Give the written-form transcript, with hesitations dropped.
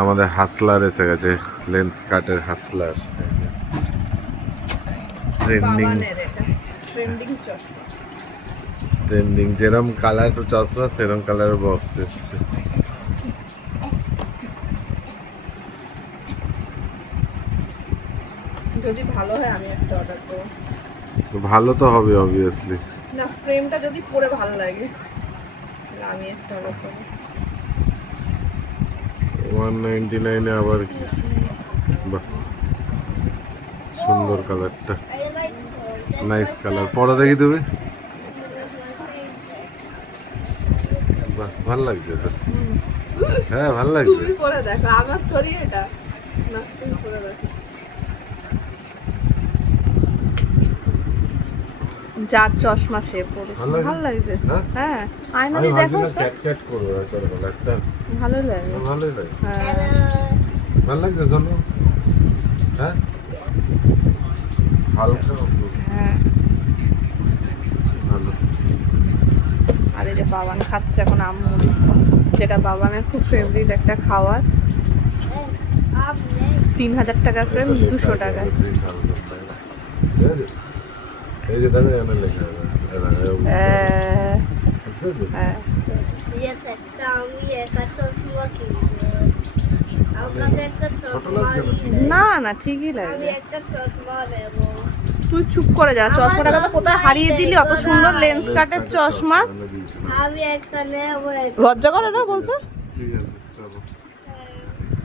আমাদের হাসলার এসে গেছে, লেন্স কাটের হাসলার। ট্রেন্ডিং ট্রেন্ডিং যেরকম কালার চশমা সেরকম কালারের বক্স এসছে। যদি ভালো হয় আমি একটা অর্ডার করব। ভালো তো হবে অবভিয়াসলি। না ফ্রেমটা যদি পরে ভালো লাগে আমি একটা অর্ডার করব। 199 এ আবার কি, বাহ সুন্দর কালারটা, নাইস কালার। পরে দেখি তুমি, বাহ ভালো লাগছে তো। হ্যাঁ ভালো লাগছে। তুমি পরে দেখো, আমার থরি এটা না, তুমি পরে দেখো। যার চশমা সে পরে ভালো লাগছে। হ্যাঁ আয়না দিয়ে দেখো তো, ক্যাট ক্যাট করবে একটা কালারটা, ভালো লাগে। ভালোই লাগে। হ্যাঁ ভালো লাগছে চলো। হ্যাঁ হালকা হ্যাঁ। ভালো। আর এই যে বাবান খাচ্ছে এখন আমুল, যেটা বাবানের খুব ফেভারিট একটা খাবার। 3000 টাকার ফ্রেম 200 টাকায়। এই যে দেখো এখানে লেখা আছে, হ্যাঁ না না ঠিকই লাগবে। তুই চুপ করে যা, চশমাটা তো কোথায় হারিয়ে দিলি, অত সুন্দর লেন্স কাটের চশমা। দিয়েছিল। লজ্জা করে না বলতে? ঠিক আছে।